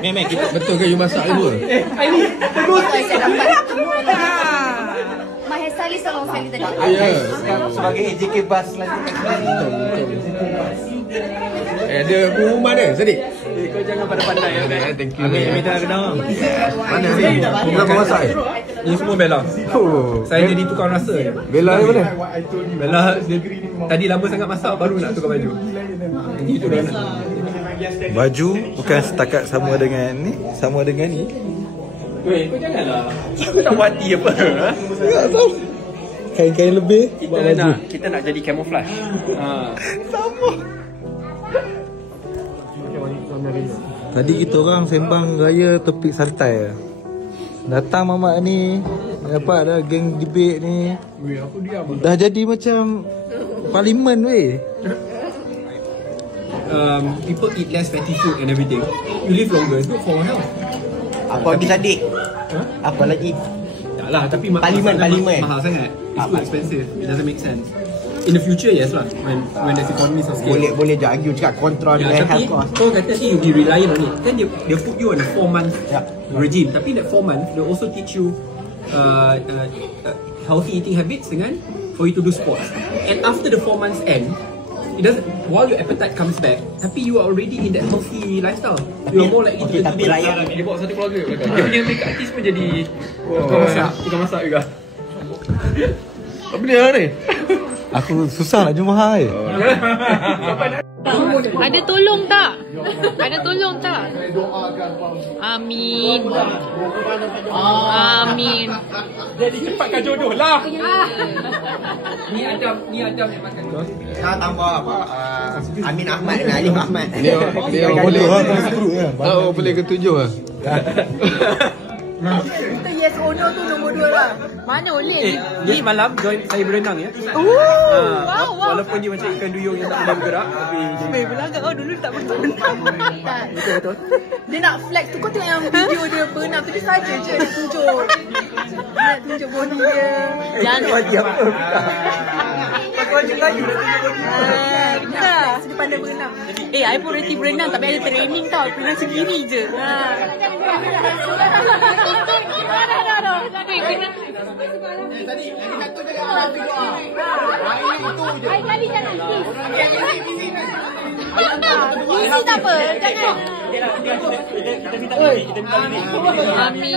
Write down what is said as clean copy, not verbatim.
Memang kita betul ke you masak semua? Ini terus saya dapat My hairstylist tolong saya tadi. sebagai AJK Bus lagi. Ada pengumuman dia, Sadiq? Kau jangan pada pandai ya. Thank you. Ambil tangan kena. Mana ni? Berapa masak? Ini semua Bella. Saya jadi tukang rasa. Bella ni mana? Bella dia, tadi lama sangat masak baru nak tukar baju. Jadi itu dah nak. Baju bukan setakat sama dengan ni, sama dengan ni. Weh, kau janganlah. Aku tak mati apa. Tak tahu. Kain-kain lebih Kita nak jadi camouflage. sama. Tadi kita orang sembang raya topik santai. Datang mamak ni, dapat ada geng debate ni. Weh, aku diam. Dah jadi macam parlimen weh. People eat less fatty food and everything. You live longer, it's good for health. Apa lagi Sadiq? Apa lagi? Taklah, tapi Parlimen. mahal sangat. It's too expensive. It doesn't make sense. In the future, yes lah. When there's economies of scale. Boleh je argue cakap kontra dengan tapi health cost. kau kata you be reliant on it. Then they put you on a 4-month regime. Tapi that 4 months, they also teach you healthy eating habits dengan for you to do sports. And after the 4 months end, it doesn't. While your appetite comes back, tapi you are already in that healthy lifestyle. You are more likely to. Tapi rakyat Dia bawa satu keluarga. Dia punya makeup artist pun jadi tukang masak juga. Apa dia ni? Aku susah nak jumpa hai. Ada tolong tak? Ada tolong tak? Amin. Amin. Jadi cepatkan jodoh lah. Ni Adam yang makan. Kita tambah apa? Amin Ahmad dengan Alif Ahmad. Dia boleh tahu boleh ke 7 lah. Kita yes or no tu nombor 2 lah. Mana boleh? Ni malam join saya berenang ya. Wow. Walaupun dia macam ikan duyung yang tak boleh bergerak, tapi Belagak kau dulu tak betul. betul. Dia nak flex tu, kau tengok yang video dia berenang tu, dia saja je dia tunjuk. Dia tunjuk body dia. Jangan. Bagi apa? Pakai baju kayu dah tunjuk body. Dah, dia pandai berenang. I pun reti berenang tapi ada training tau. Berenang sendiri je. Tadi satu je lah doa. Itu je. Tadi jangan misi tak apa. Jangan. Amin.